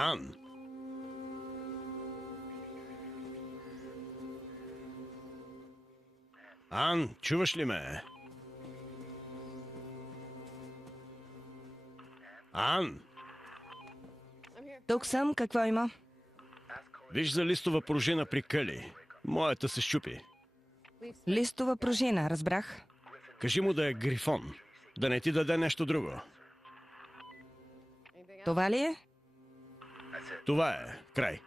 Ан! Ан, чуваш ли ме? Ан! Тук съм, какво има? Виж за листова пружина при Къли. Моята се щупи. Листова пружина, разбрах. Кажи му да е Грифон. Да не ти даде нещо друго. Това ли е? Това е. Край.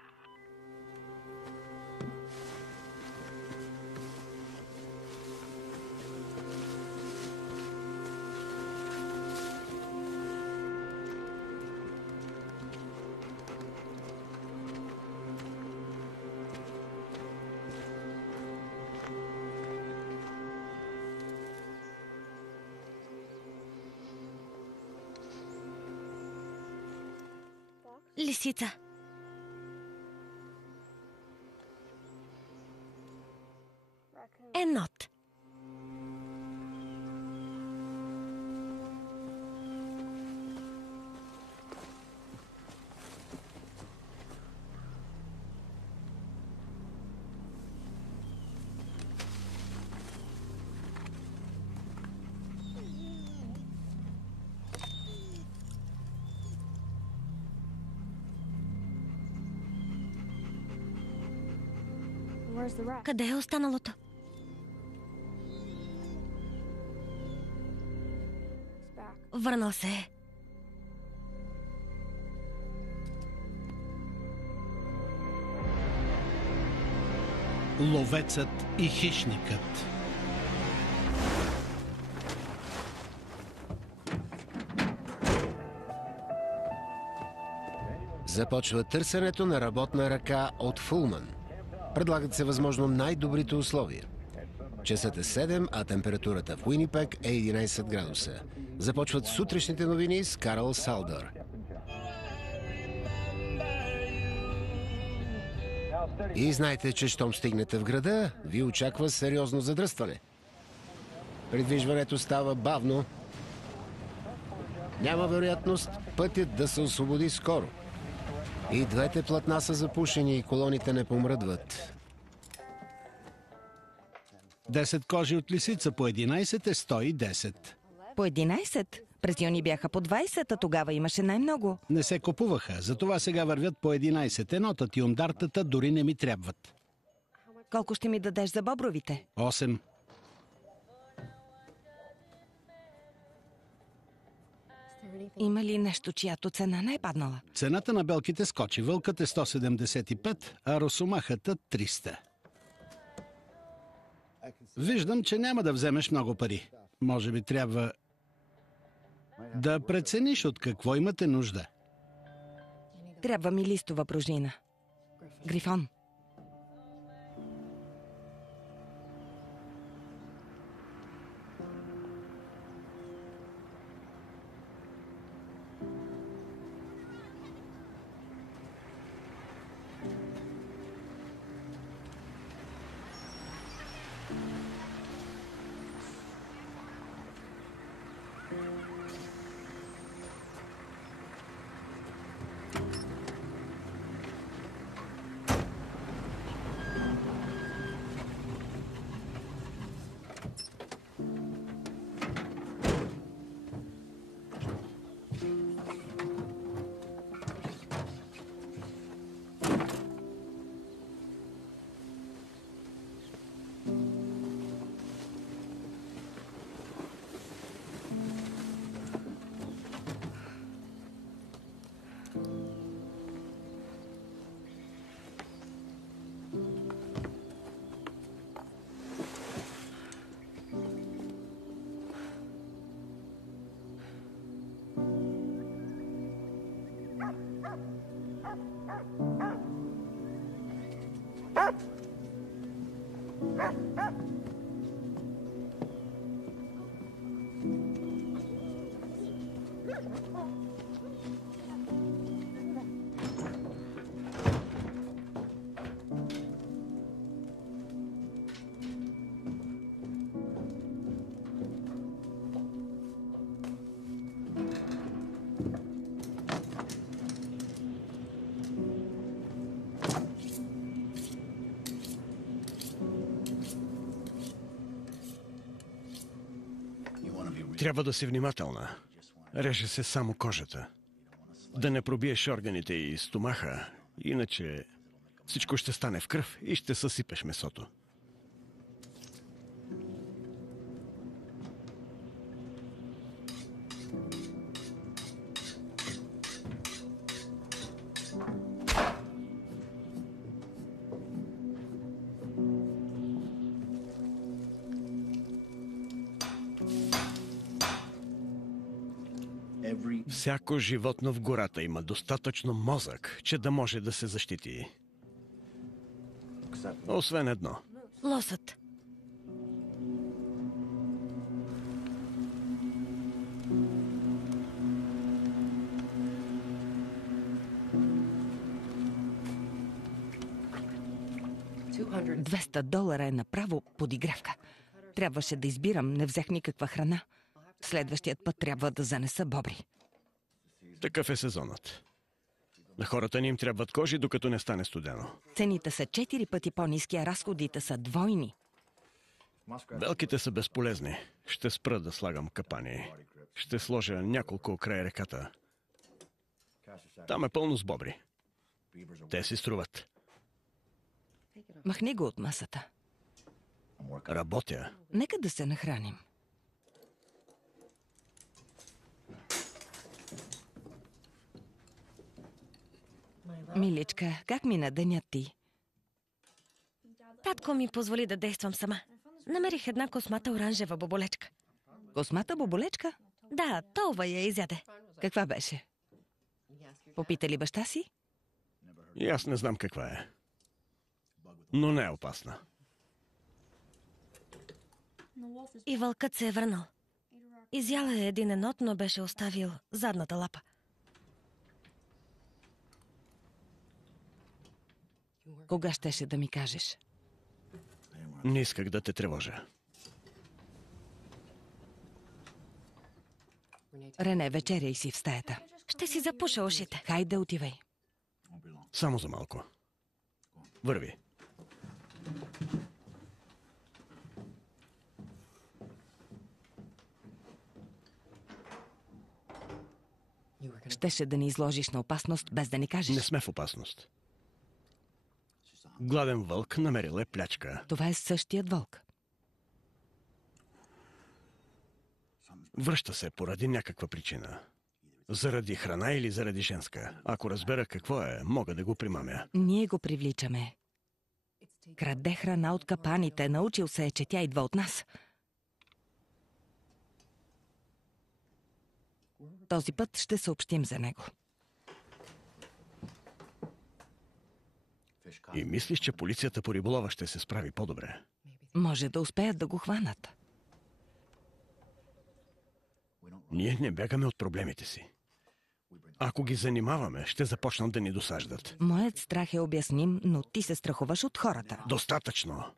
Лисица. Енот. Къде е останалото? Върнал се е. Ловецът и хищникът. Започва търсенето на работна ръка от Фулман. Предлагат се възможно най-добрите условия. Часът е 7, а температурата в Уинипек е 11 градуса. Започват сутрешните новини с Карл Салдър. И знайте, че щом стигнете в града, ви очаква сериозно задръстване. Придвижването става бавно. Няма вероятност пътят да се освободи скоро. И двете платна са запушени и колоните не помръдват. 10 кожи от лисица по 11 е 110. По 11? През юни бяха по 20, а тогава имаше най-много. Не се купуваха, затова сега вървят по 11. Енотът и ондартата дори не ми трябват. Колко ще ми дадеш за бобровите? 8. Има ли нещо, чиято цена не е паднала? Цената на белките скочи. Вълкът е 175, а росомахата 300. Виждам, че няма да вземеш много пари. Може би трябва да прецениш от какво имате нужда. Трябва ми листова пружина. Грифон. Трябва да си внимателна. Реже се само кожата. Да не пробиеш органите и стомаха, иначе всичко ще стане в кръв и ще съсипеш месото. Всяко животно в гората има достатъчно мозък, че да може да се защити. Освен едно. Лосът. $200 е направо подигравка. Трябваше да избирам, не взех никаква храна. Следващият път трябва да занеса бобри. Такъв е сезонът. На хората ни им трябват кожи, докато не стане студено. Цените са 4 пъти по-ниски, а разходите са двойни. Белките са безполезни. Ще спра да слагам капани. Ще сложа няколко край реката. Там е пълно с бобри. Те си струват. Махни го от масата. Работя. Нека да се нахраним. Миличка, как мина денят ти? Татко ми позволи да действам сама. Намерих една космата оранжева боболечка. Космата боболечка? Да, толва я изяде. Каква беше? Попита ли баща си? И аз не знам каква е. Но не е опасна. И вълкът се е върнал. Изяла е един енот, но беше оставил задната лапа. Кога щеше да ми кажеш? Не исках да те тревожа. Рене, вечеряй си в стаята. Ще си запуша ушите. Хайде, отивай. Само за малко. Върви. Щеше да ни изложиш на опасност, без да ни кажеш. Не сме в опасност. Гладен вълк намерил е плячка. Това е същият вълк. Връща се поради някаква причина. Заради храна или заради женска. Ако разбера какво е, мога да го примамя. Ние го привличаме. Краде храна от капаните. Научил се е, че тя идва от нас. Този път ще съобщим за него. И мислиш, че полицията по риболова ще се справи по-добре? Може да успеят да го хванат. Ние не бягаме от проблемите си. Ако ги занимаваме, ще започнат да ни досаждат. Моят страх е обясним, но ти се страхуваш от хората. Достатъчно!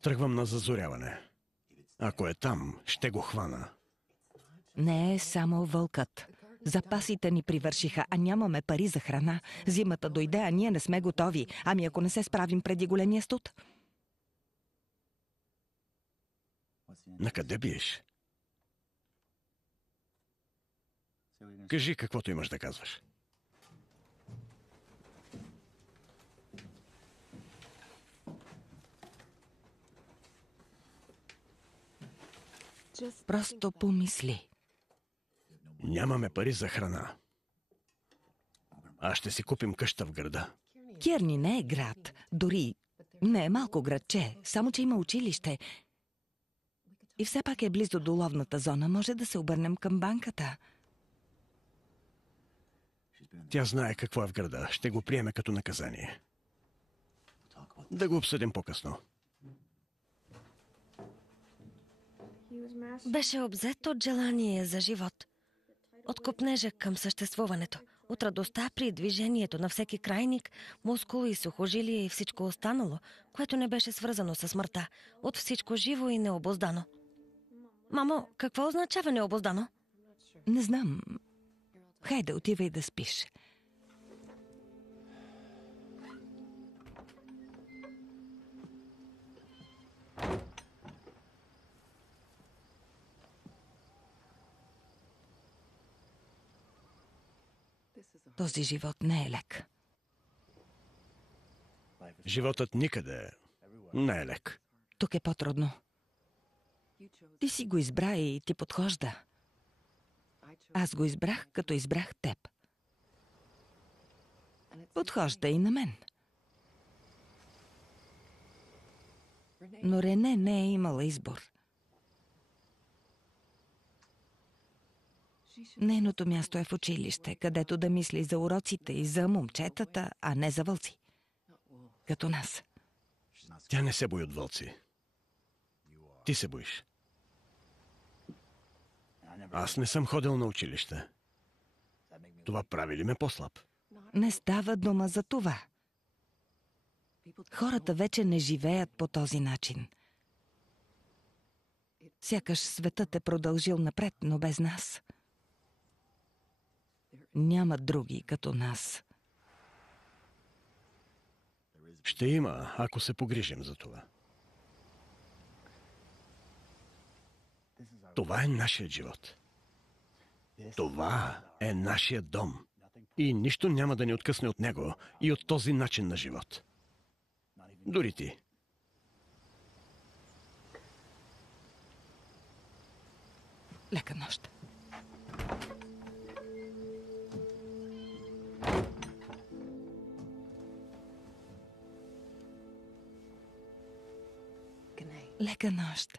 Тръгвам на зазоряване. Ако е там, ще го хвана. Не е само вълкът. Запасите ни привършиха, а нямаме пари за храна. Зимата дойде, а ние не сме готови. Ами ако не се справим преди големия студ? Накъде биеш? Кажи каквото имаш да казваш. Просто помисли. Нямаме пари за храна. А ще си купим къща в града. Кирни не е град. Дори не е малко градче, само че има училище. И все пак е близо до ловната зона. Може да се обърнем към банката. Тя знае какво е в града. Ще го приеме като наказание. Да го обсъдим по-късно. Беше обзет от желание за живот. От копнежа към съществуването. От радостта при движението на всеки крайник, мускул и сухожилие и всичко останало, което не беше свързано с смъртта. От всичко живо и необуздано. Мамо, какво означава необуздано? Не знам. Хайде, отивай да спиш. Този живот не е лек. Животът никъде не е лек. Тук е по-трудно. Ти си го избра и ти подхожда. Аз го избрах, като избрах теб. Подхожда и на мен. Но Рене не е имала избор. Нейното място е в училище, където да мисли за уроците и за момчетата, а не за вълци. Като нас. Тя не се бои от вълци. Ти се боиш. Аз не съм ходил на училище. Това прави ли ме по-слаб? Не става дума за това. Хората вече не живеят по този начин. Сякаш светът е продължил напред, но без нас. Няма други като нас. Ще има, ако се погрижим за това. Това е нашият живот. Това е нашия дом. И нищо няма да ни откъсне от него и от този начин на живот. Дори ти. Лека нощ. Лека нощ.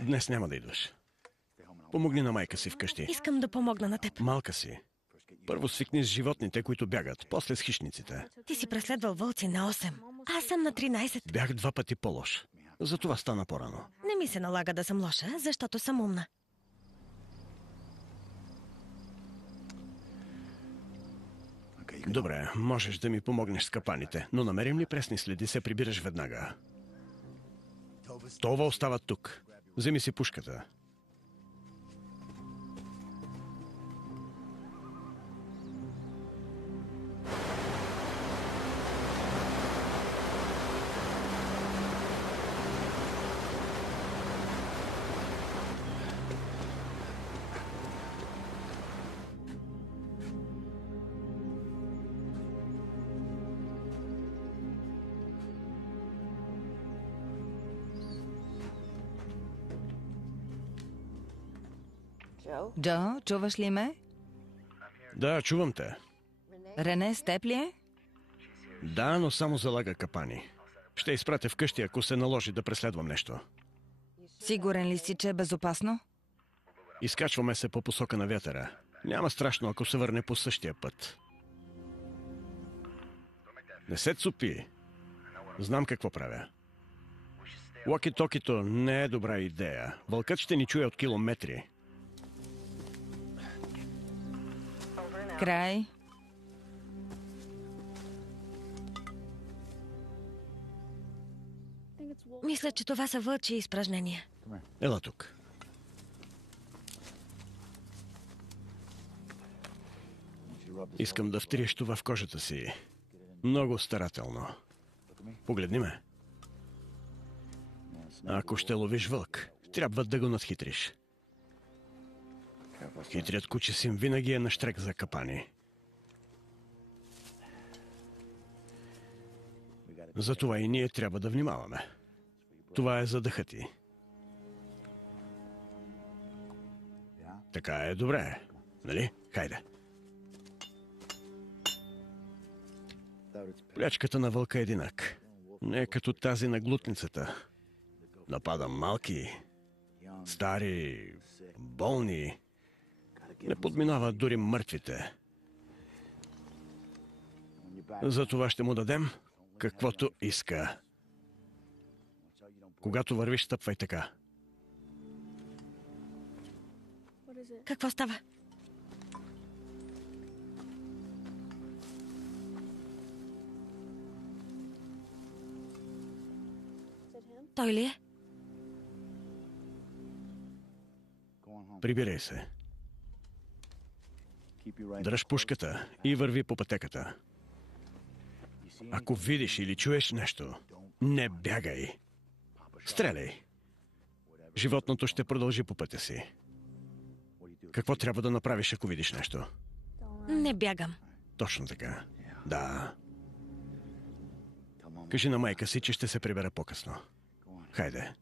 Днес няма да идваш. Помогни на майка си вкъщи. Искам да помогна на теб. Малка си. Първо свикни с животните, които бягат, после с хищниците. Ти си преследвал вълци на 8. Аз съм на 13. Бях 2 пъти по-лош. Затова стана по-рано. Не ми се налага да съм лоша, защото съм умна. Добре, можеш да ми помогнеш с капаните, но намерим ли пресни следи, се прибираш веднага. Това остава тук. Вземи си пушката. Джо, чуваш ли ме? Да, чувам те. Рене, с теб ли е? Да, но само залага капани. Ще изпратя вкъщи, ако се наложи да преследвам нещо. Сигурен ли си, че е безопасно? Изкачваме се по посока на вятъра. Няма страшно, ако се върне по същия път. Не се цупи. Знам какво правя. Локи-токито не е добра идея. Вълкът ще ни чуе от километри. Край. Мисля, че това са вълчи изпражнения. Ела тук. Искам да втриеш това в кожата си. Много старателно. Погледни ме. Ако ще ловиш вълк, трябва да го надхитриш. Хитрият кучесин винаги е на щрек за капани. Затова и ние трябва да внимаваме. Това е за дъха ти. Така е добре, нали? Хайде. Плячката на вълка е единак. Не е като тази на глутницата. Напада малки, стари, болни. Не подминава дори мъртвите. Затова ще му дадем каквото иска. Когато вървиш, стъпвай така. Какво става? Той ли е? Прибирай се. Дръж пушката и върви по пътеката. Ако видиш или чуеш нещо, не бягай. Стреляй. Животното ще продължи по пътя си. Какво трябва да направиш, ако видиш нещо? Не бягам. Точно така. Да. Кажи на майка си, че ще се прибера по-късно. Хайде.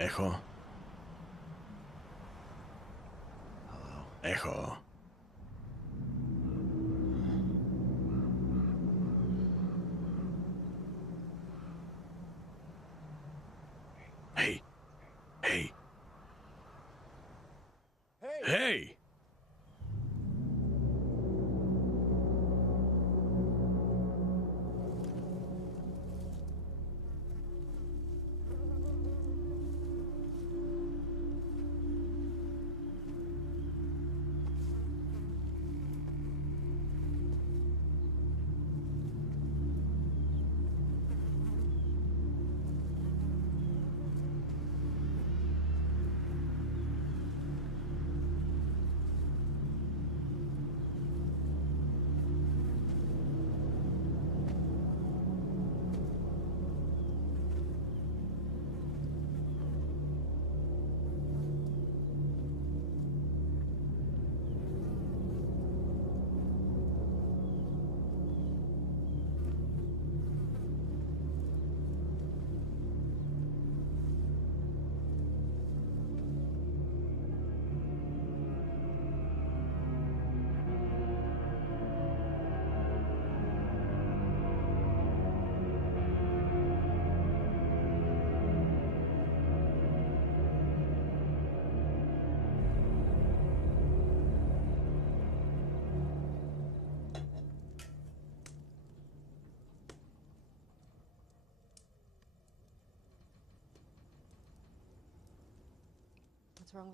Ехо. Ехо. Хей! Хей! Хей!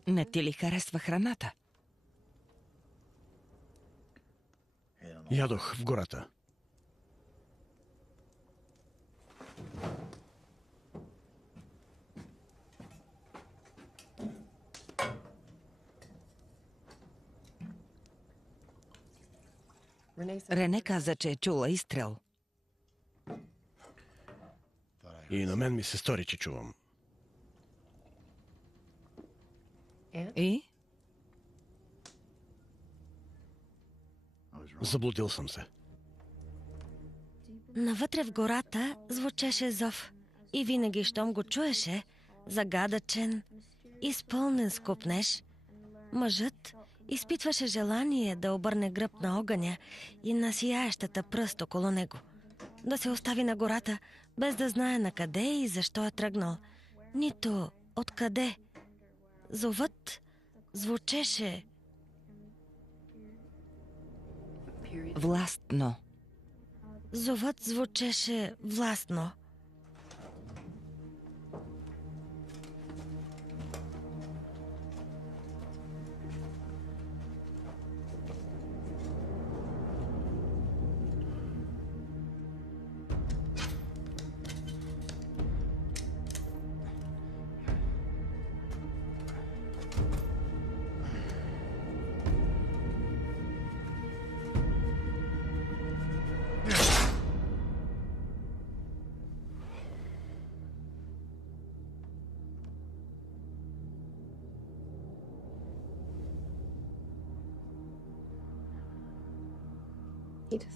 Не ти ли харесва храната? Ядох в гората. Рене каза, че е чула изстрел. И на мен ми се стори, че чувам. И? Заблудил съм се. Навътре в гората звучеше зов. И винаги, щом го чуеше, загадъчен, изпълнен с копнеж, мъжът изпитваше желание да обърне гръб на огъня и на сияещата пръст около него. Да се остави на гората, без да знае на къде и защо е тръгнал. Нито откъде. Зовът звучеше Властно. Зовът звучеше властно.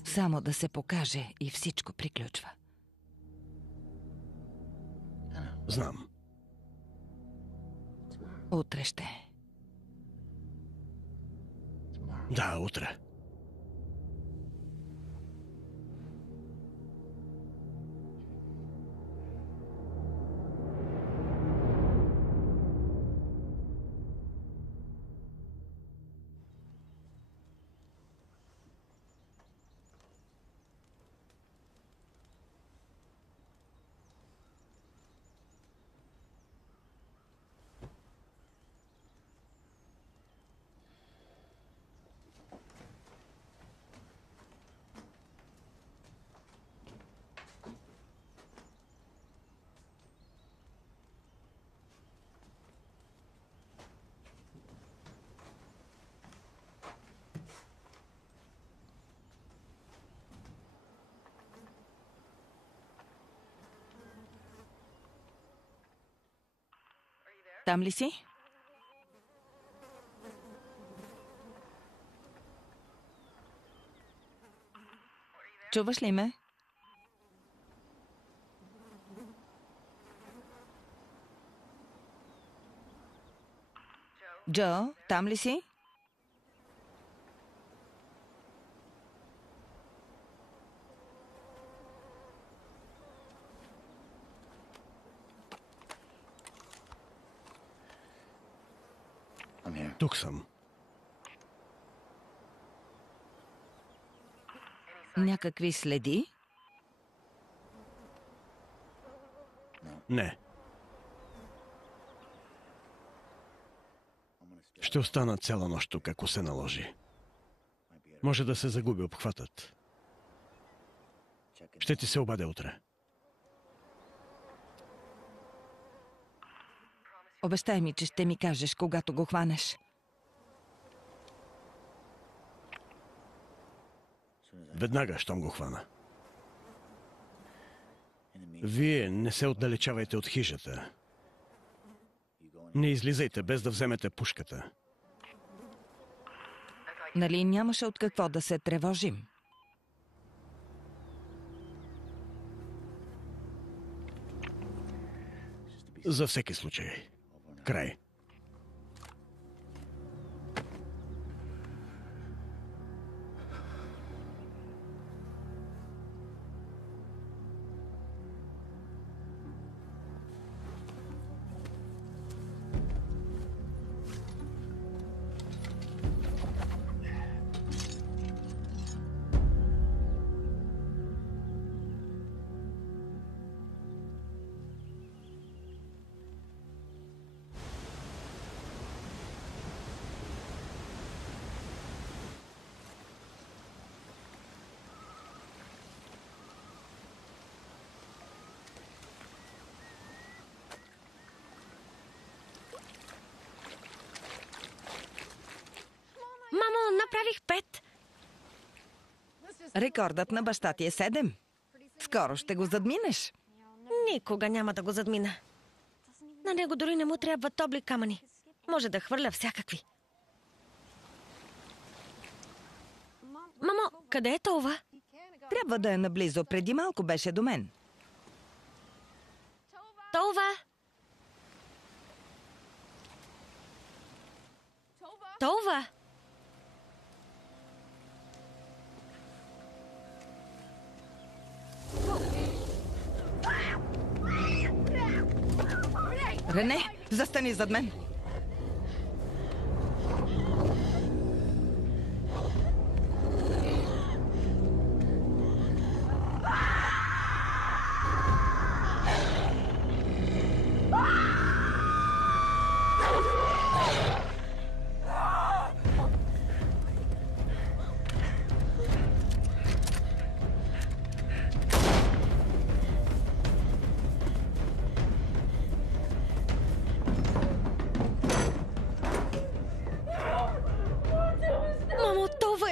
Само да се покаже и всичко приключва. Знам. Утре ще. Да, утре. Там ли си? Чуваш ли ме? Джо, там ли си? Тук съм. Някакви следи? Не. Ще остана цяла нощ тук, ако се наложи. Може да се загуби обхватът. Ще ти се обадя утре. Обещай ми, че ще ми кажеш, когато го хванеш. Веднага, щом го хвана. Вие не се отдалечавайте от хижата. Не излизайте, без да вземете пушката. Нали нямаше от какво да се тревожим? За всеки случай. Край. Мамо, направих 5. Рекордът на баща ти е 7. Скоро ще го задминеш. Никога няма да го задмина. На него дори не му трябва топли камъни. Може да хвърля всякакви. Мамо, къде е това? Трябва да е наблизо. Преди малко беше до мен. Това! Това! Рене, застани зад мен.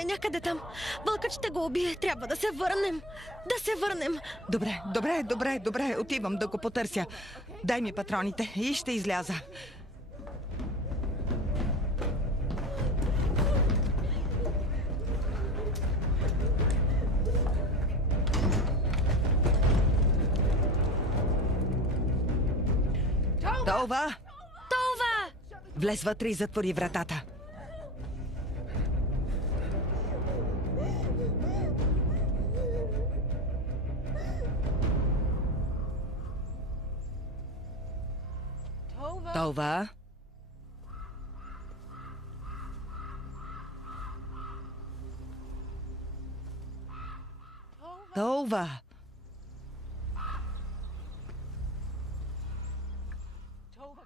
Някъде там. Вълкът ще го убие. Трябва да се върнем. Да се върнем. Добре. Отивам да го потърся. Дай ми патроните и ще изляза. Това! Влез вътре и затвори вратата. Това.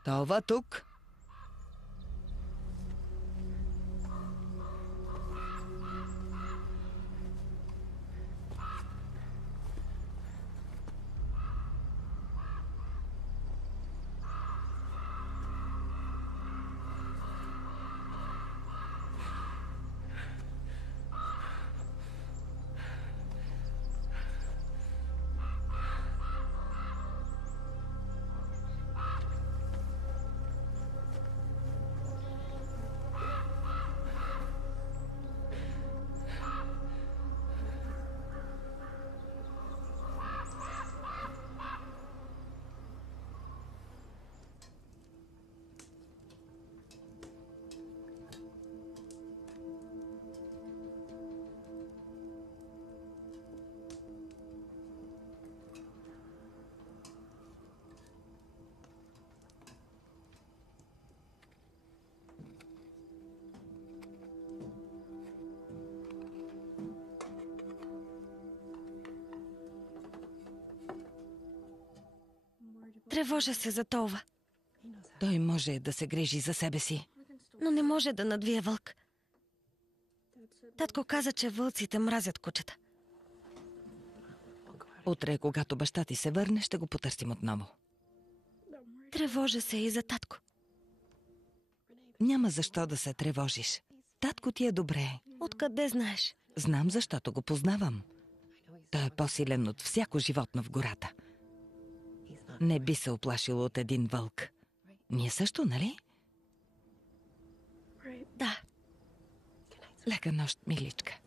Това тук. Тревожа се за това. Той може да се грижи за себе си. Но не може да надвие вълк. Татко каза, че вълците мразят кучета. Утре, когато баща ти се върне, ще го потърсим отново. Тревожа се и за татко. Няма защо да се тревожиш. Татко ти е добре. Откъде знаеш? Знам, защото го познавам. Той е по-силен от всяко животно в гората. Не би се оплашил от един вълк. Ние също, нали? Да. Лека нощ, миличка.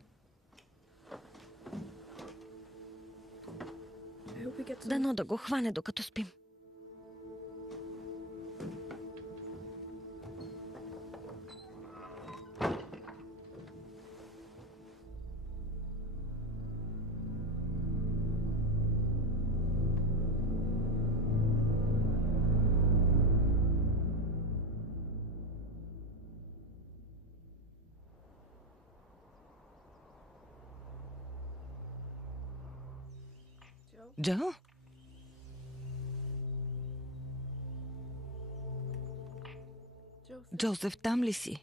Дано да го хване, докато спим. Джо? Джозеф, там ли си?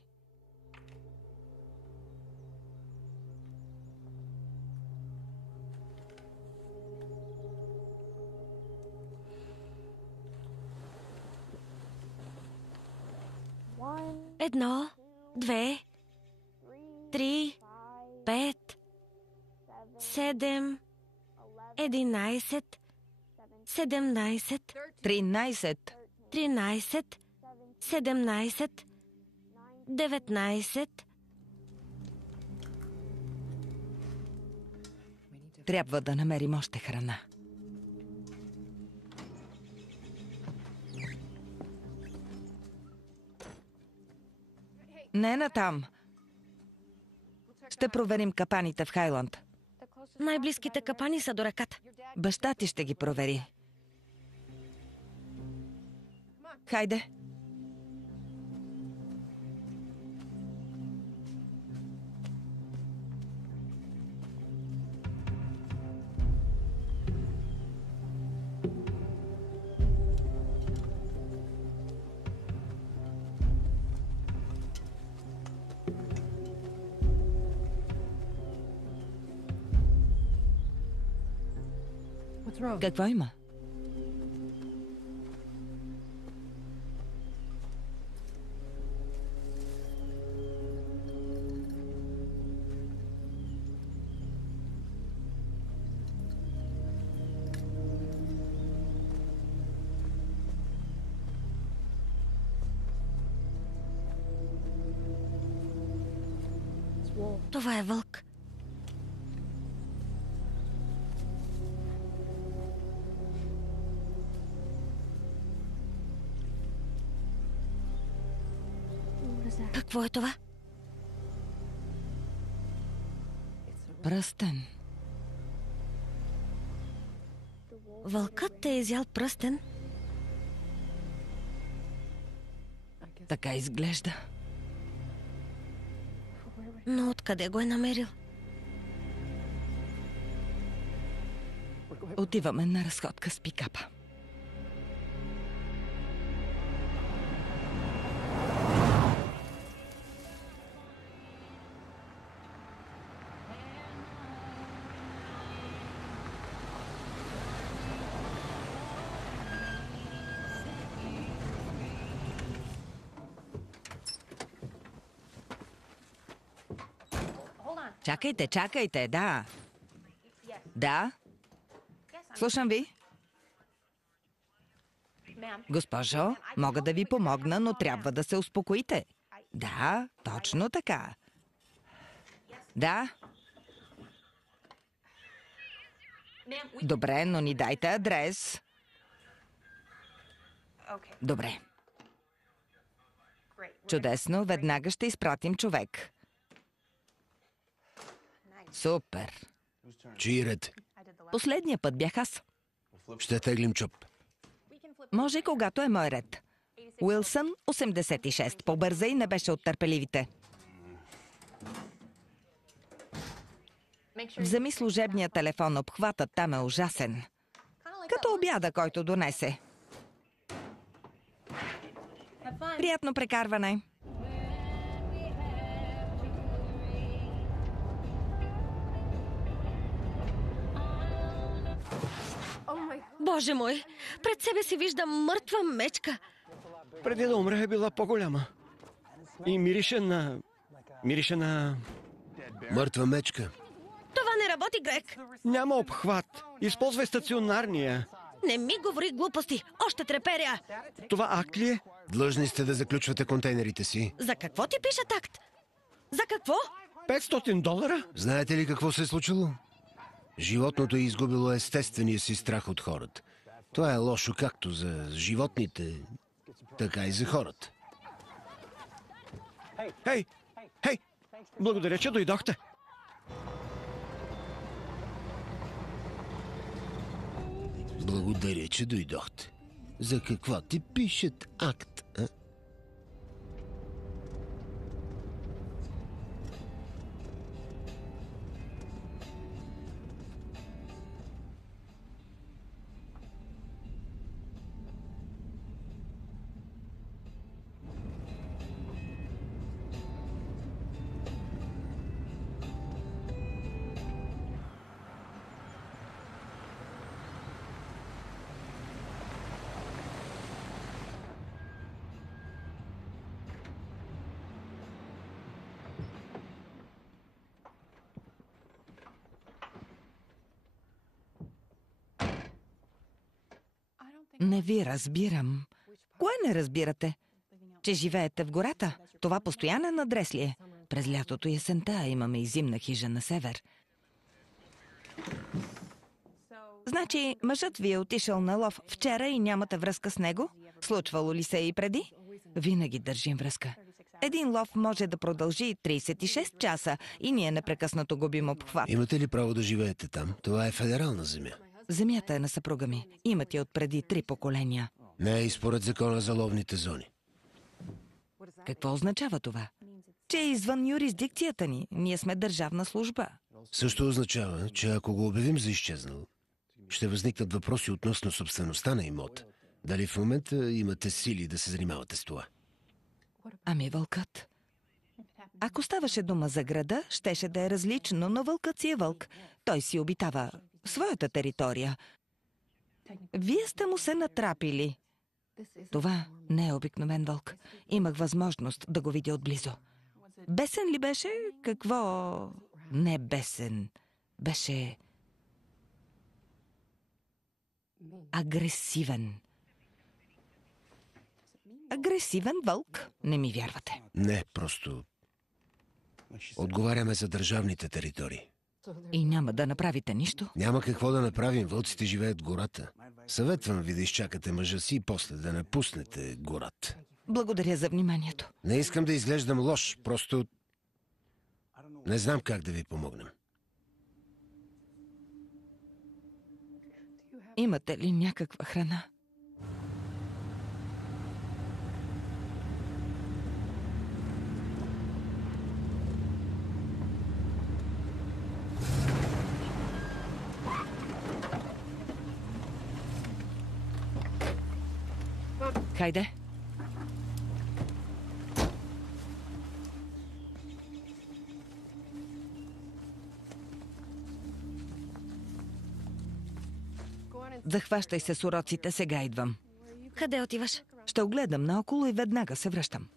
Едно, две, три, 5, 7, 11, 17, 13. 13, 17, 19. Трябва да намерим още храна. Не натам. Ще проверим капаните в Хайланд. Най-близките капани са до реката. Баща ти ще ги провери. Хайде. Какво има? Това е вълк. Какво е това? Пръстен. Вълкът е изял пръстен. Така изглежда. Но откъде го е намерил? Отиваме на разходка с пикапа. Чакайте, чакайте, да. Да? Слушам ви. Госпожо, мога да ви помогна, но трябва да се успокоите. Да, точно така. Да. Добре, но ни дайте адрес. Добре. Чудесно, веднага ще изпратим човек. Супер. Чий ред? Последния път бях аз. Ще теглим чуп. Може, когато е мой ред. Уилсън, 86. Побързай, не беше от търпеливите. Вземи служебния телефон, обхватът там е ужасен. Като обяда, който донесе. Приятно прекарване. Боже мой, пред себе си виждам мъртва мечка. Преди да умре е била по-голяма. И мирише на... Мъртва мечка. Това не работи, Грег. Няма обхват. Използвай стационарния. Не ми говори глупости. Още треперя. Това акт ли е? Длъжни сте да заключвате контейнерите си. За какво ти пишат акт? За какво? $500? Знаете ли какво се е случило? Животното е изгубило естествения си страх от хората. Това е лошо както за животните, така и за хората. Хей! Благодаря, че дойдохте. Благодаря, че дойдохте. За какво ти пишат акт, а? Не ви разбирам. Кое не разбирате? Че живеете в гората? Това постоянен адрес ли е? През лятото и есента имаме и зимна хижа на север. Значи, мъжът ви е отишъл на лов вчера и нямате връзка с него? Случвало ли се и преди? Винаги държим връзка. Един лов може да продължи 36 часа и ние непрекъснато губим обхват. Имате ли право да живеете там? Това е федерална земя. Земята е на съпруга ми. Имат я отпреди 3 поколения. Не е и според закона за ловните зони. Какво означава това? Че е извън юрисдикцията ни. Ние сме държавна служба. Също означава, че ако го обявим за изчезнал, ще възникнат въпроси относно собствеността на имот. Дали в момента имате сили да се занимавате с това? Ами вълкът? Ако ставаше дума за града, щеше да е различно, но вълкът си е вълк. Той си обитава своята територия. Вие сте му се натрапили. Това не е обикновен вълк. Имах възможност да го видя отблизо. Бесен ли беше? Какво? Не бесен. Беше агресивен. Агресивен вълк? Не ми вярвате. Не, просто отговаряме за държавните територии. И няма да направите нищо? Няма какво да направим, вълците живеят в гората. Съветвам ви да изчакате мъжа си и после да напуснете гората. Благодаря за вниманието. Не искам да изглеждам лош, просто не знам как да ви помогнем. Имате ли някаква храна? Хайде. Захващай се с уроците, сега идвам. Къде отиваш? Ще огледам наоколо и веднага се връщам.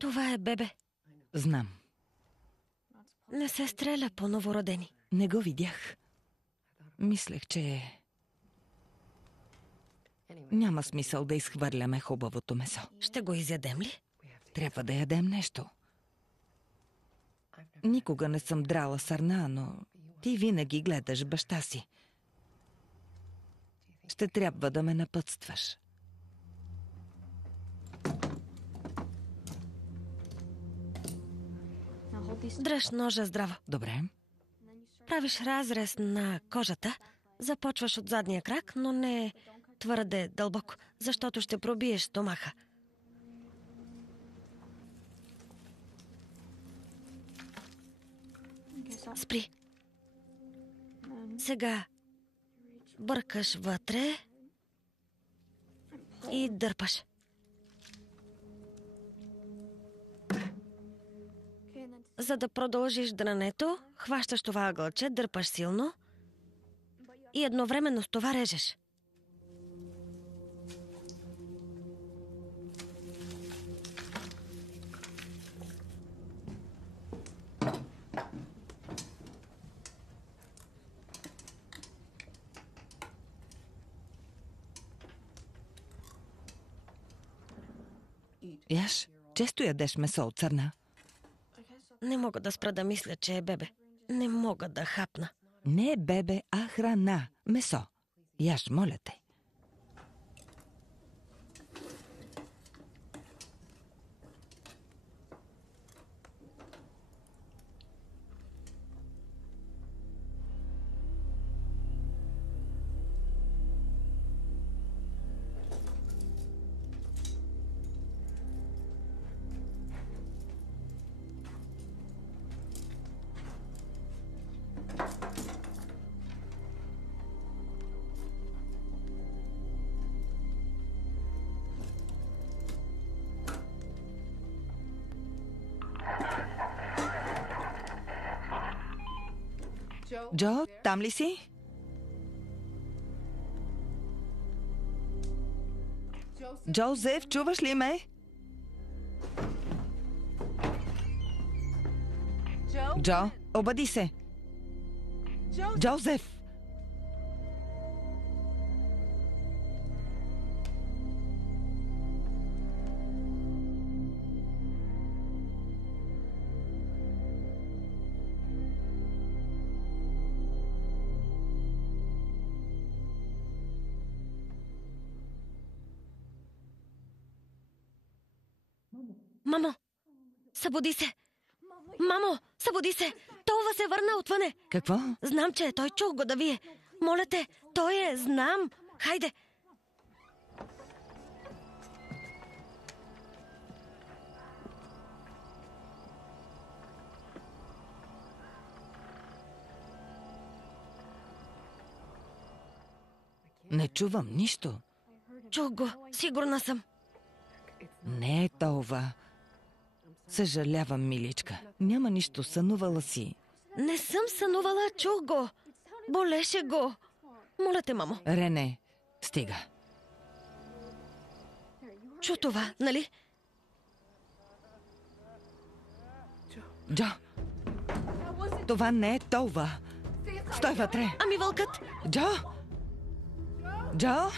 Това е бебе. Знам. Не се стреля по новородени. Не го видях. Мислех, че няма смисъл да изхвърляме хубавото месо. Ще го изядем ли? Трябва да ядем нещо. Никога не съм драла сърна, но ти винаги гледаш баща си. Ще трябва да ме напътстваш. Дръж ножа здраво. Добре. Правиш разрез на кожата. Започваш от задния крак, но не твърде дълбоко, защото ще пробиеш стомаха. Спри. Сега бъркаш вътре и дърпаш. За да продължиш дрането, хващаш това ъгълче, дърпаш силно и едновременно с това режеш. Яш, често ядеш месо от сърна. Не мога да спра да мисля, че е бебе. Не мога да хапна. Не е бебе, а храна. Месо. Яш, моля те. Джо, там ли си? Джозеф, чуваш ли ме? Джо, обади се. Джозеф! Мамо, събуди се! Мамо, събуди се! Това се върна отвъне! Какво? Знам, че е той. Чух го да вие. Моля те, той е. Знам. Хайде! Не чувам нищо. Чух го. Сигурна съм. Не е това. Съжалявам, миличка. Няма нищо, сънувала си. Не съм сънувала, чух го. Болеше го. Моля те, мамо. Рене, стига. Чу това, нали? Джо, това не е това. Стой вътре. Ами вълкът? Джо! Джо!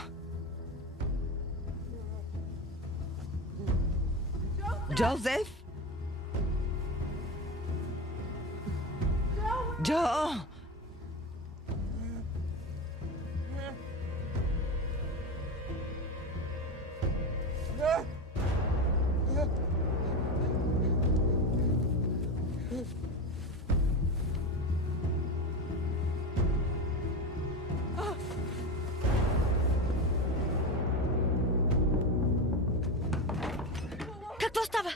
Джозеф! Джо! Какво става?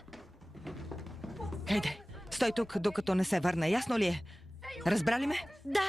Хайде, стой тук, докато не се върна. Ясно ли е? Разбрали ме? Да.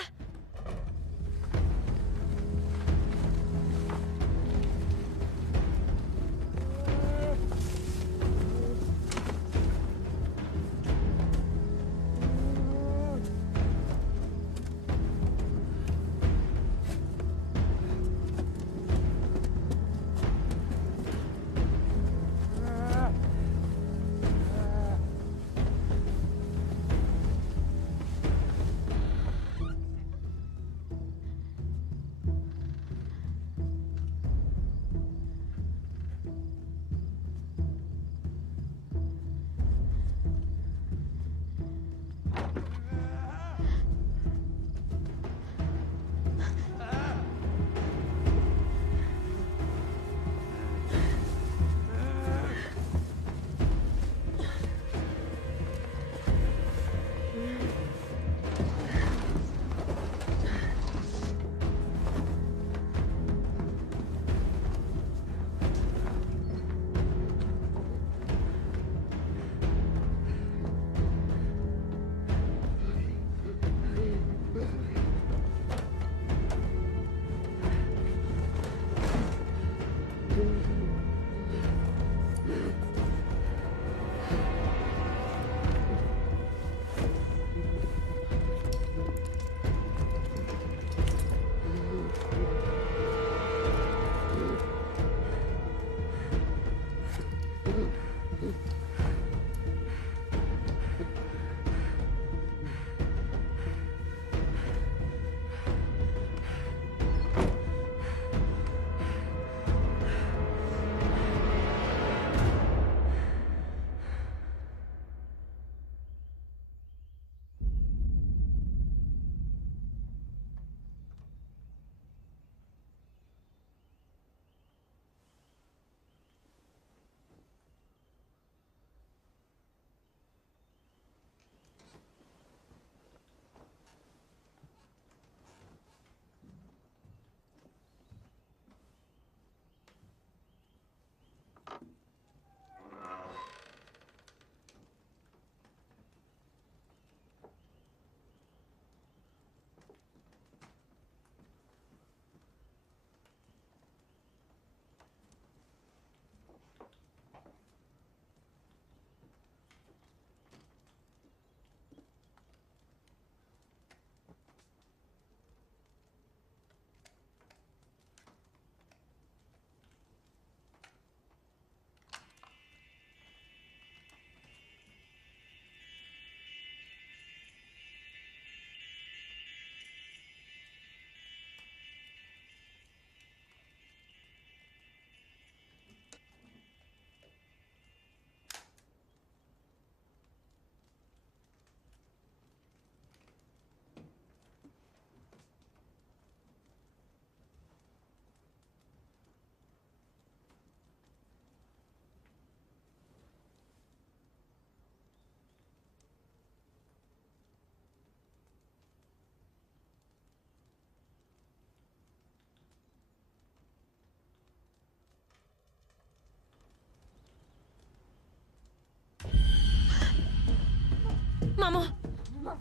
Мамо!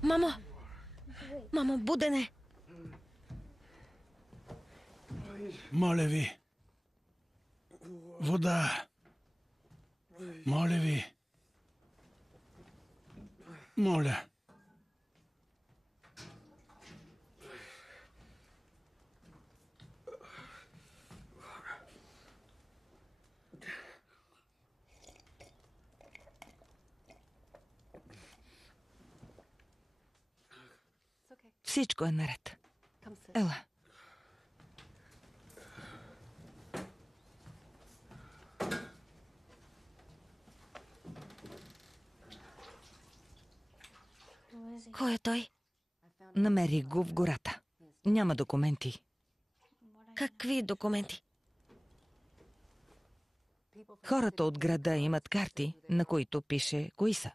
Мамо! Мамо, будене! Моля ви. Вода. Моля ви. Моля. Всичко е наред. Ела. Кой е той? Намерих го в гората. Няма документи. Какви документи? Хората от града имат карти, на които пише кои са.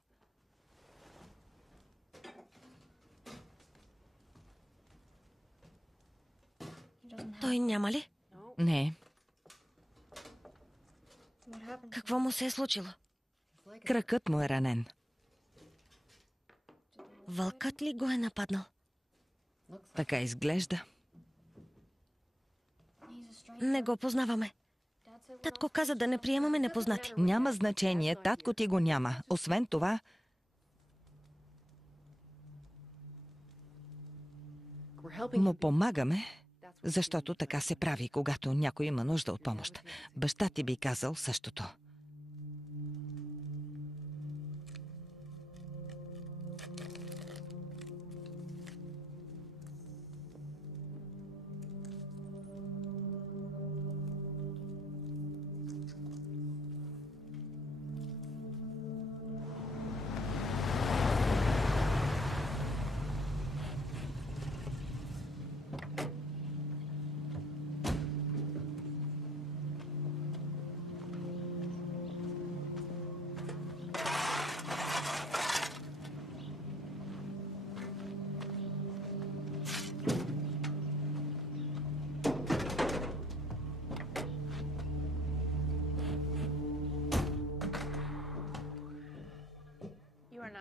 Той няма ли? Не, Какво му се е случило? кракът му е ранен. Вълкът ли го е нападнал? Така изглежда. Не го познаваме. Татко каза да не приемаме непознати. Няма значение, татко ти го няма. Освен това, му помагаме, защото така се прави, когато някой има нужда от помощ. Баща ти би казал същото.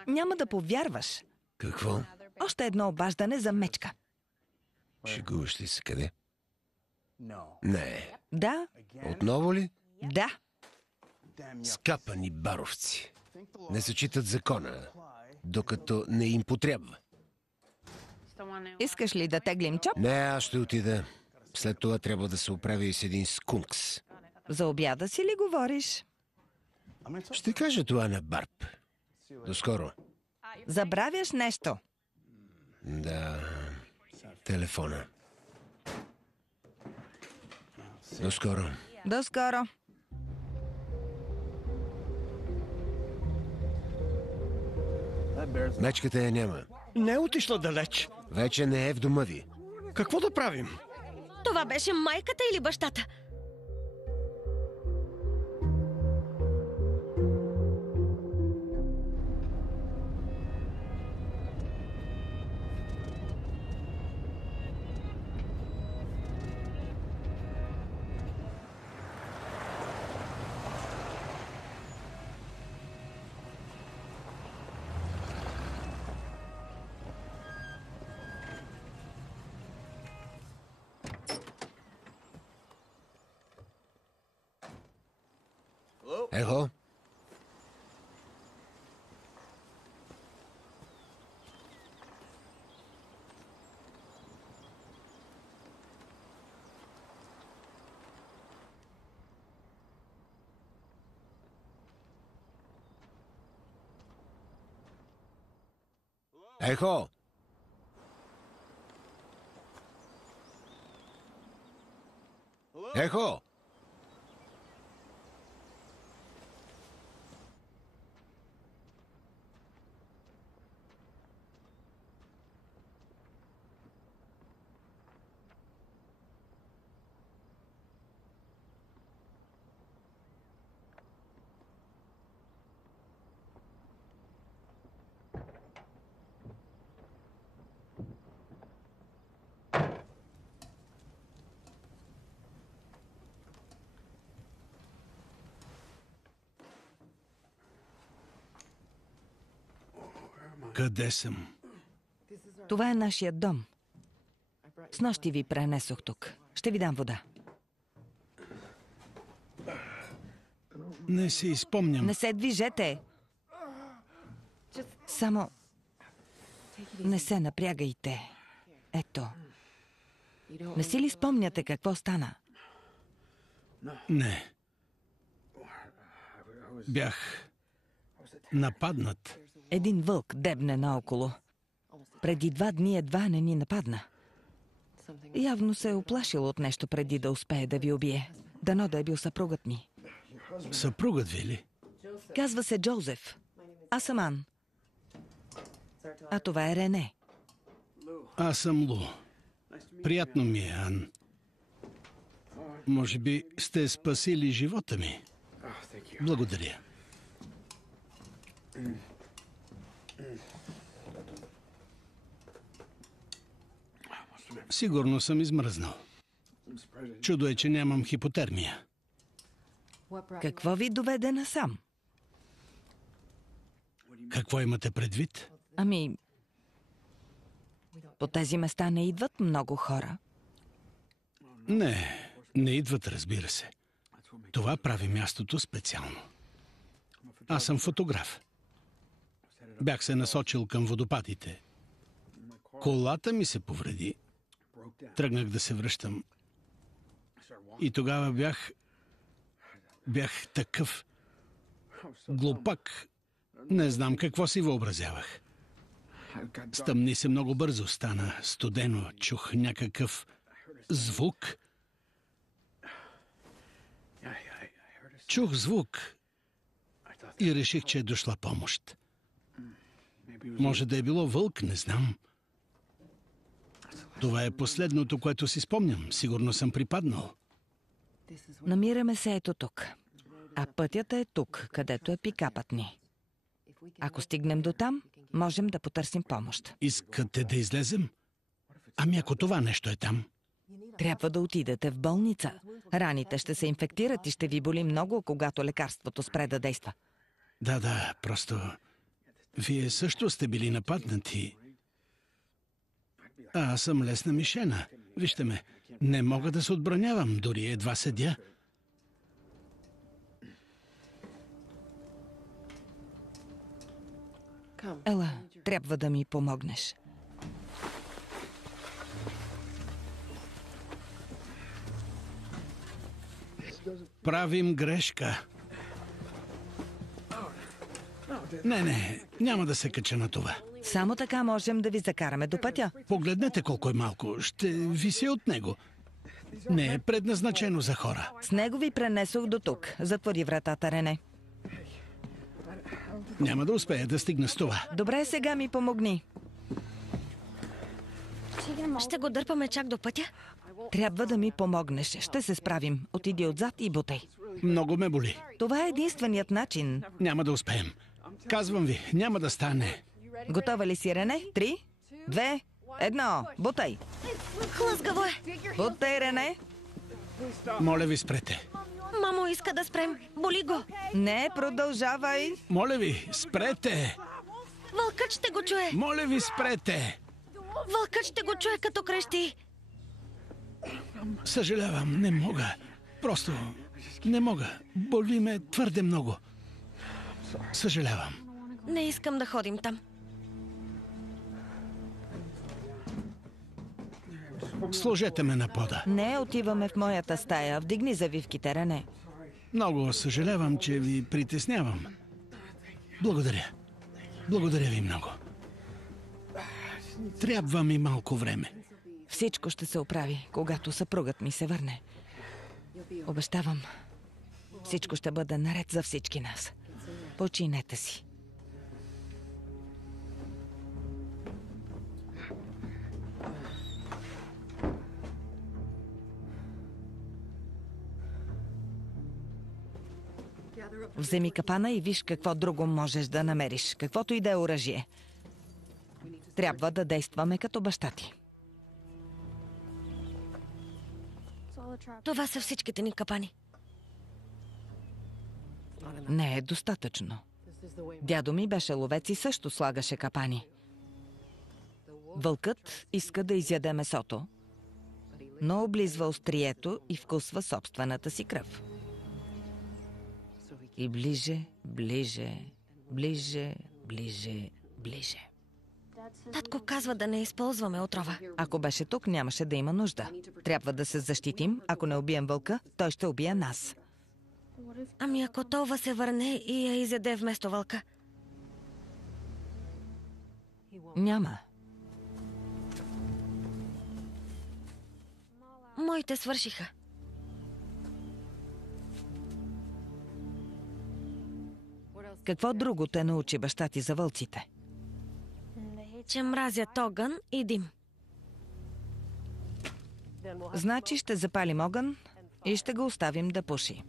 Няма да повярваш. Какво? Още едно обаждане за мечка. Шегуваш ли се къде? Не. Да, Отново ли? да. Скапани баровци. Не зачитат закона, докато не им потрябва. Искаш ли да теглим чоп? Не, аз ще отида. След това трябва да се оправя и с един скункс. За обяда си ли говориш? Ще кажа това на Барб. До скоро. Забравяш нещо. Да. Телефона. До скоро. До скоро. Мечката я няма. Не е отишла далеч. Вече не е в дома ви. Какво да правим? Това беше майката или бащата? Ехо? Ехо! Ехо! Къде съм? Това е нашият дом. Снощи ви пренесох тук. Ще ви дам вода. Не си спомням. Не се движете! Само не се напрягайте. Ето. Не си ли спомняте какво стана? Не. Бях нападнат. Един вълк дебне наоколо. Преди 2 дни едва не ни нападна. Явно се е оплашил от нещо преди да успее да ви убие. Дано да е бил съпругът ми. Съпругът ви ли? Казва се Джозеф. Аз съм Ан. А това е Рене. Аз съм Лу. Приятно ми е, Ан. Може би сте спасили живота ми. Благодаря. Сигурно съм измръзнал. Чудо е, че нямам хипотермия. Какво ви доведе насам? Какво имате предвид? Ами, по тези места не идват много хора. Не идват, разбира се. Това прави мястото специално. Аз съм фотограф. Бях се насочил към водопадите. Колата ми се повреди. Тръгнах да се връщам. И тогава бях такъв глупак. Не знам какво си въобразявах. Стъмни се много бързо, стана студено, чух някакъв звук. Чух звук и реших, че е дошла помощ. Може да е било вълк, не знам. Това е последното, което си спомням. Сигурно съм припаднал. Намираме се ето тук. А пътят е тук, където е пикапът ни. Ако стигнем до там, можем да потърсим помощ. Искате да излезем? Ами ако това нещо е там? Трябва да отидете в болница. Раните ще се инфектират и ще ви боли много, когато лекарството спре да действа. Да, просто... Вие също сте били нападнати. Аз съм лесна мишена. Вижте ме, не мога да се отбранявам, дори едва седя. Ела, трябва да ми помогнеш. Правим грешка. Не, няма да се кача на това. Само така можем да ви закараме до пътя. Погледнете колко е малко. Ще вися от него. Не е предназначено за хора. С него ви пренесох до тук. Затвори вратата, Рене. Няма да успея да стигна с това. Добре, сега ми помогни. Ще го дърпаме чак до пътя? Трябва да ми помогнеш. Ще се справим. Отиди отзад и бутай. Много ме боли. Това е единственият начин. Няма да успеем. Казвам ви, няма да стане. Готова ли си, Рене? 3, 2, 1. Бутай. Хлъзгаво е! Бутай, Рене. Моля ви, спрете. Мамо иска да спрем. Боли го. Не, продължавай. Моля ви, спрете. Вълкът ще го чуе. Моля ви, спрете. Вълкът ще го чуе, като крещи. Съжалявам, не мога. Просто не мога. Боли ме твърде много. Съжалявам. Не искам да ходим там. Сложете ме на пода. Не, отиваме в моята стая. Вдигни завивките, Рене. Много съжалявам, че ви притеснявам. Благодаря. Благодаря ви много. Трябва ми малко време. Всичко ще се оправи, когато съпругът ми се върне. Обещавам. Всичко ще бъде наред за всички нас. Починете си. Вземи капана и виж какво друго можеш да намериш. Каквото и да е оръжие. Трябва да действаме като баща ти. Това са всичките ни капани. Не е достатъчно. Дядо ми беше ловец и също слагаше капани. Вълкът иска да изяде месото, но облизва острието и вкусва собствената си кръв. И ближе, ближе, ближе, ближе, ближе. Татко казва да не използваме отрова. Ако беше тук, нямаше да има нужда. Трябва да се защитим. Ако не убием вълка, той ще убие нас. Ами ако Това се върне и я изяде вместо вълка? Няма. Моите свършиха. Какво друго те научи баща ти за вълците? Че мразят огън и дим. Значи ще запалим огън и ще го оставим да пуши.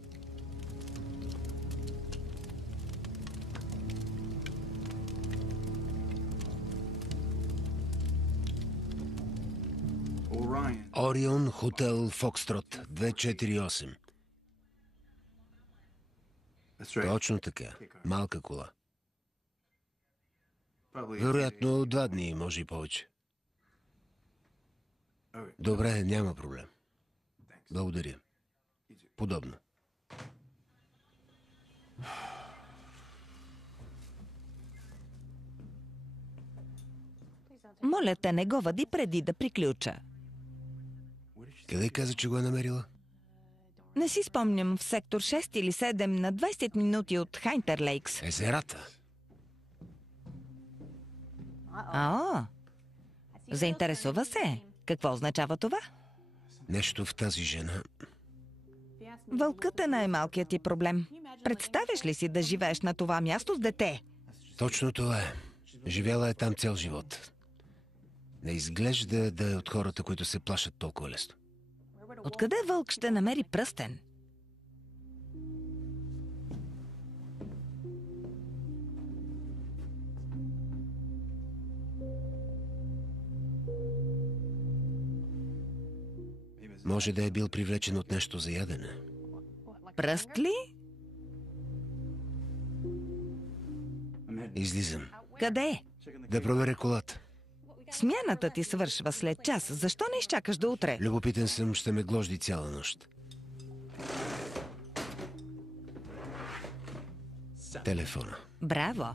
Орион Хотел Фокстрот 248. Точно така. Малка кола. Вероятно 2 дни, може и повече. Добре, няма проблем. Благодаря. Подобно. Моля те, не го вади преди да приключа. Къде каза, че го е намерила? Не си спомням, в сектор 6 или 7 на 20 минути от Хайнтер Лейкс. Езерата. Заинтересува се. Какво означава това? Нещо в тази жена. Вълкът е най-малкият ти проблем. Представяш ли си да живееш на това място с дете? Точно това е. Живяла е там цял живот. Не изглежда да е от хората, които се плашат толкова лесно. Откъде вълк ще намери пръстен? Може да е бил привлечен от нещо за ядене. Пръст ли? Излизам. Къде? Да проверя колата. Смяната ти свършва след час. Защо не изчакаш до утре? Любопитен съм, ще ме гложди цяла нощ. Телефона. Браво!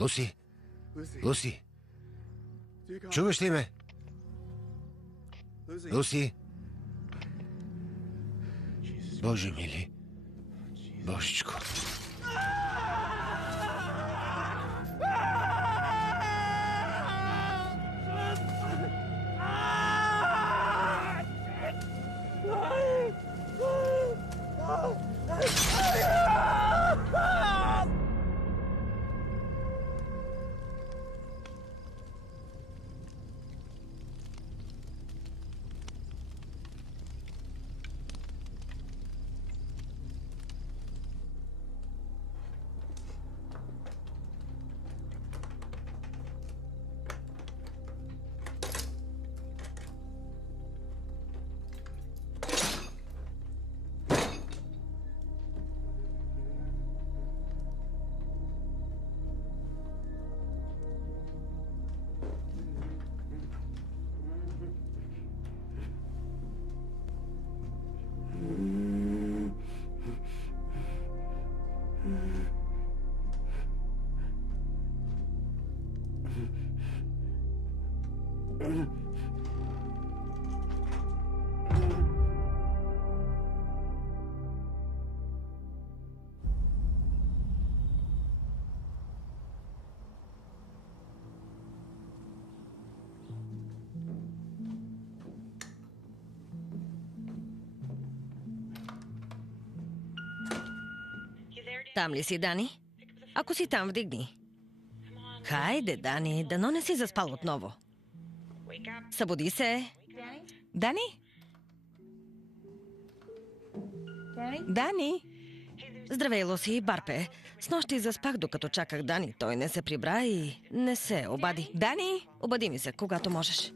Луси! Луси! Чуваш ли ме? Луси! Боже мили! Божичко! Там ли си, Дани? Ако си там, вдигни. Хайде, Дани, дано не си заспал отново. Събуди се. Дани? Дани? Здравей, Луси, Барпе. Снощи заспах, докато чаках Дани. Той не се прибра и не се обади. Дани? Обади ми се, когато можеш.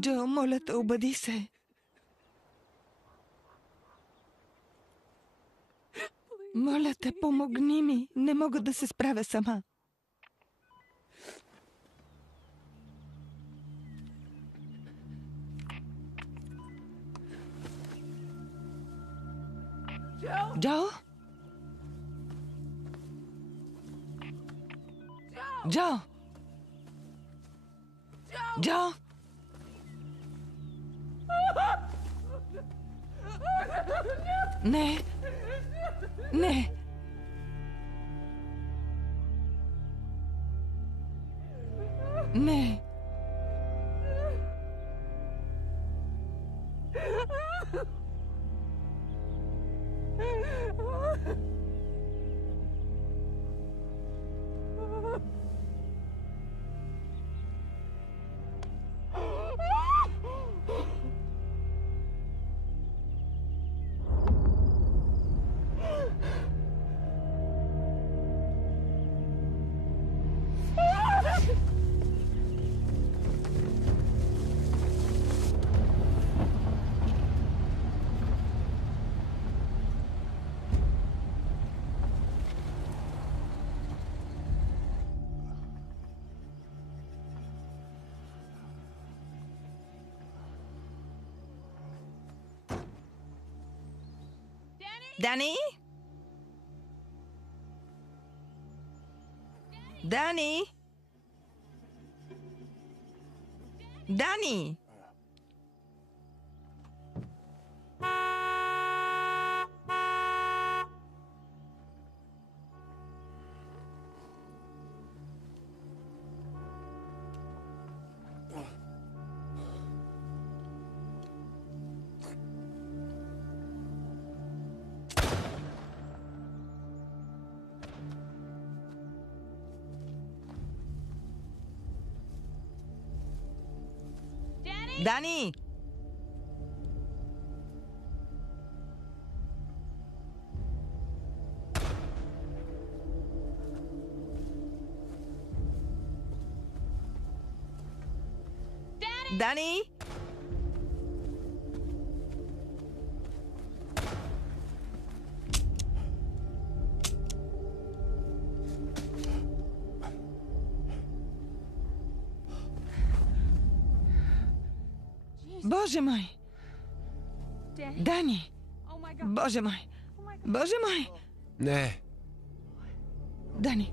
Джо, моля те, обади се. Моля те, помогни ми. Не мога да се справя сама. Джо? Джо? Джо? Не. Не. Не. Дани? Дани? Дани? Дани! Дани! Боже мой! Дани! Боже мой! Боже мой! Не, Дани,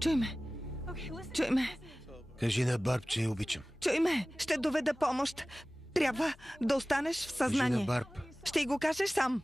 чуй ме! Чуй ме! кажи на Барб, че я обичам. Чуй ме! Ще доведа помощ! Трябва да останеш в Кажи съзнание. на Барб. Ще й го кажеш сам.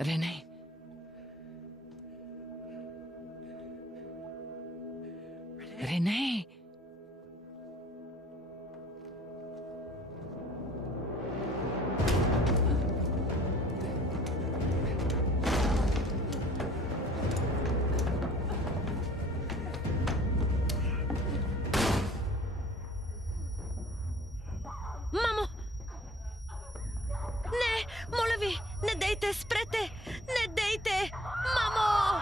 Рене. Рене. Мамо! Не! Моля ви! Не дейте! Спрете! Не дейте! Мамо!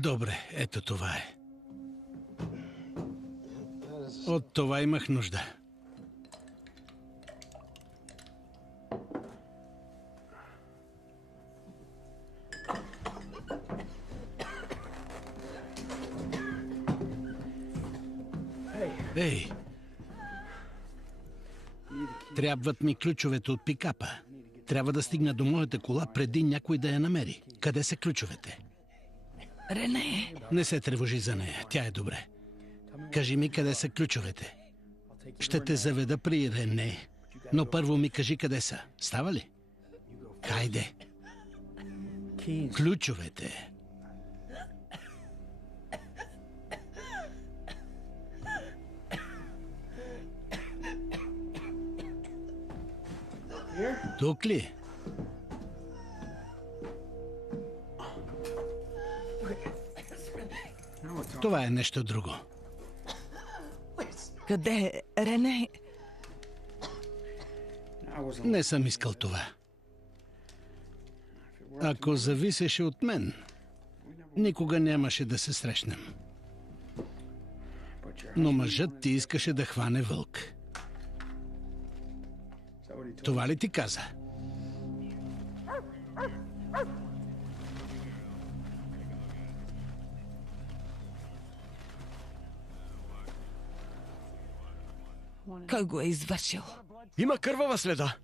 Добре, ето това е. От това имах нужда. Ей! Трябват ми ключовете от пикапа. Трябва да стигна до моята кола преди някой да я намери. Къде са ключовете? Рене. Не се тревожи за нея. Тя е добре. Кажи ми къде са ключовете. Ще те заведа при Рене. Но първо ми кажи къде са. Става ли? Хайде. Ключовете. Тук ли? Това е нещо друго. Къде е Рене? Не съм искал това. Ако зависеше от мен, никога нямаше да се срещнем. Но мъжът ти искаше да хване вълк. Това ли ти каза? Кой го е извършил? Има кървава следа.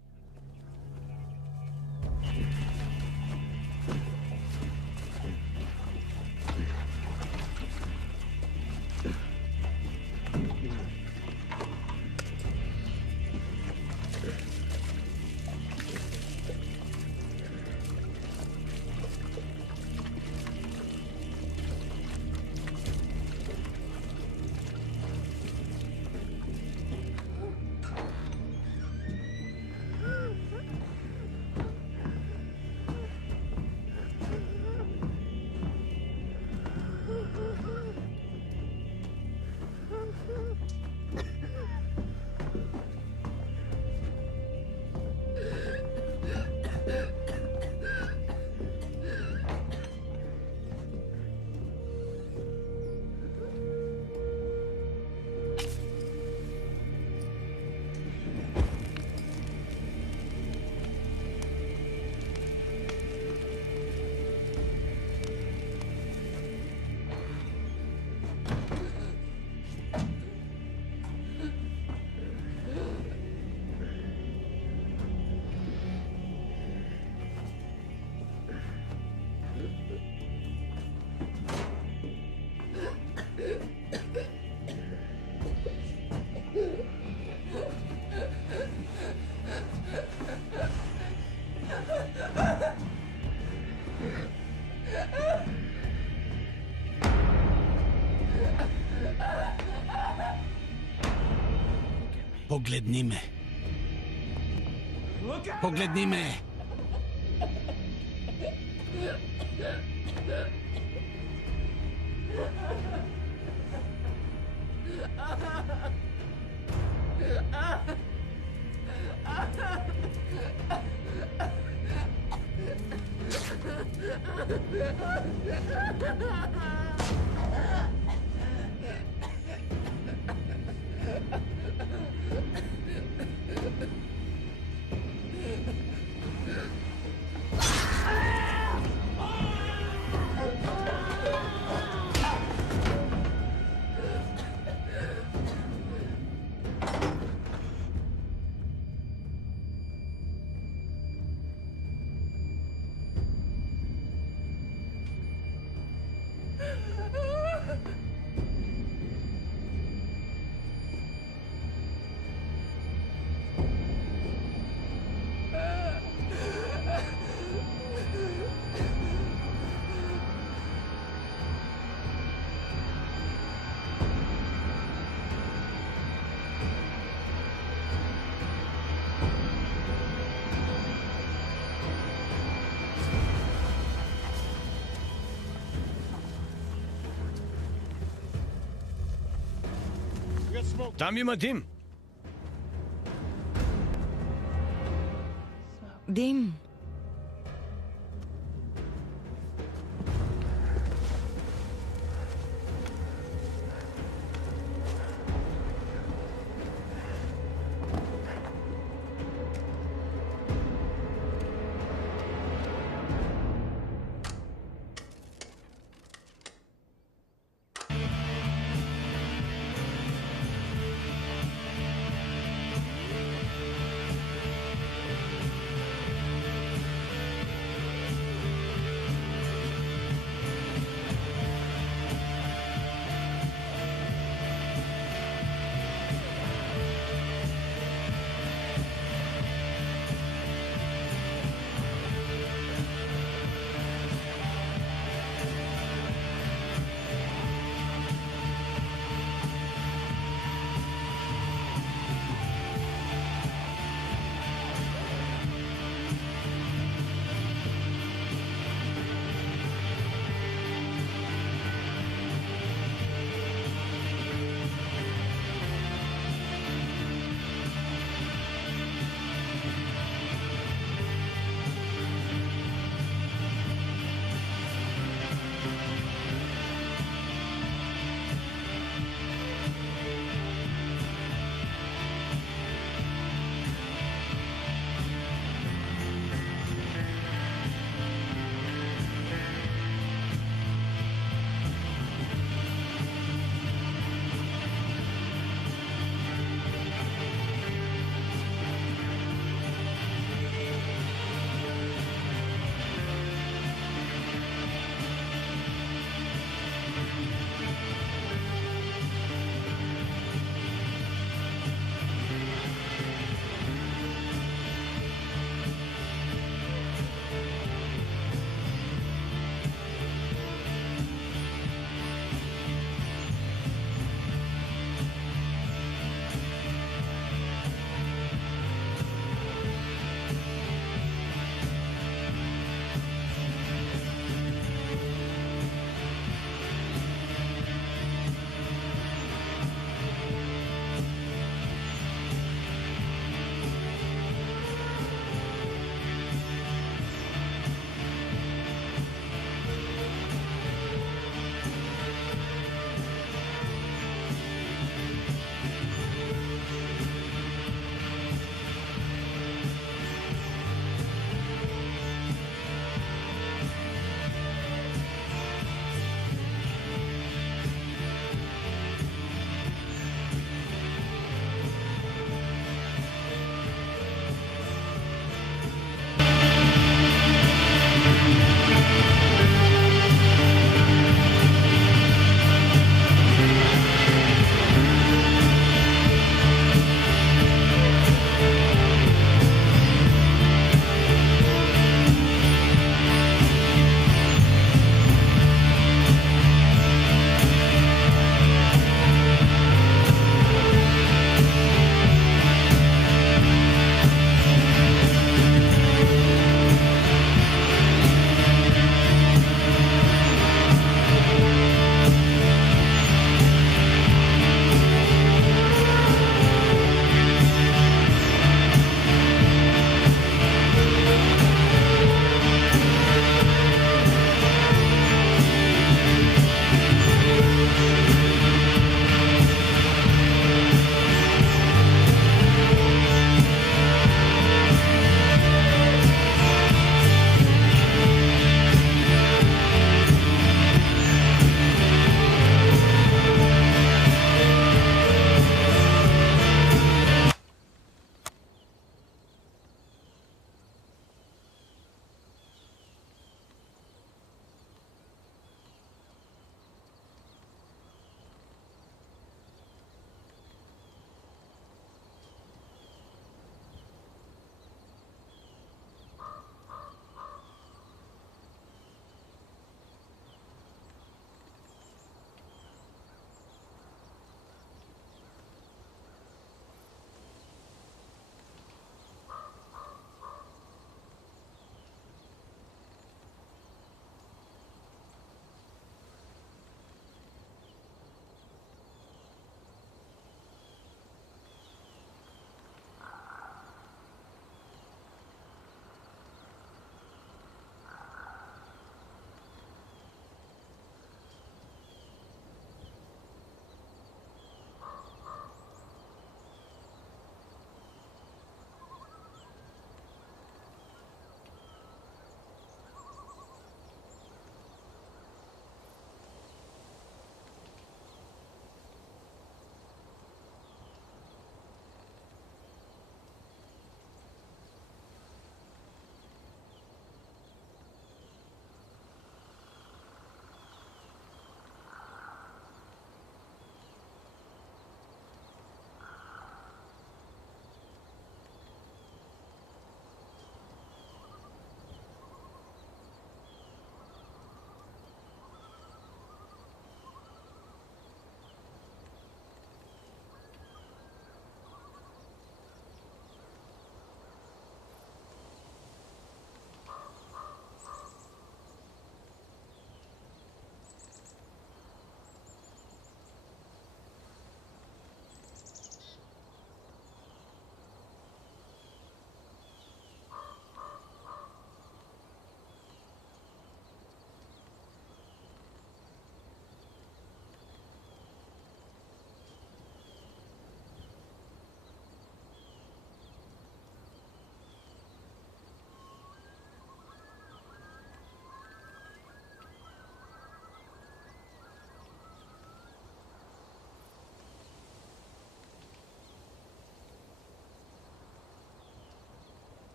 Погледни ме. Погледни ме. Там има дим. Дим.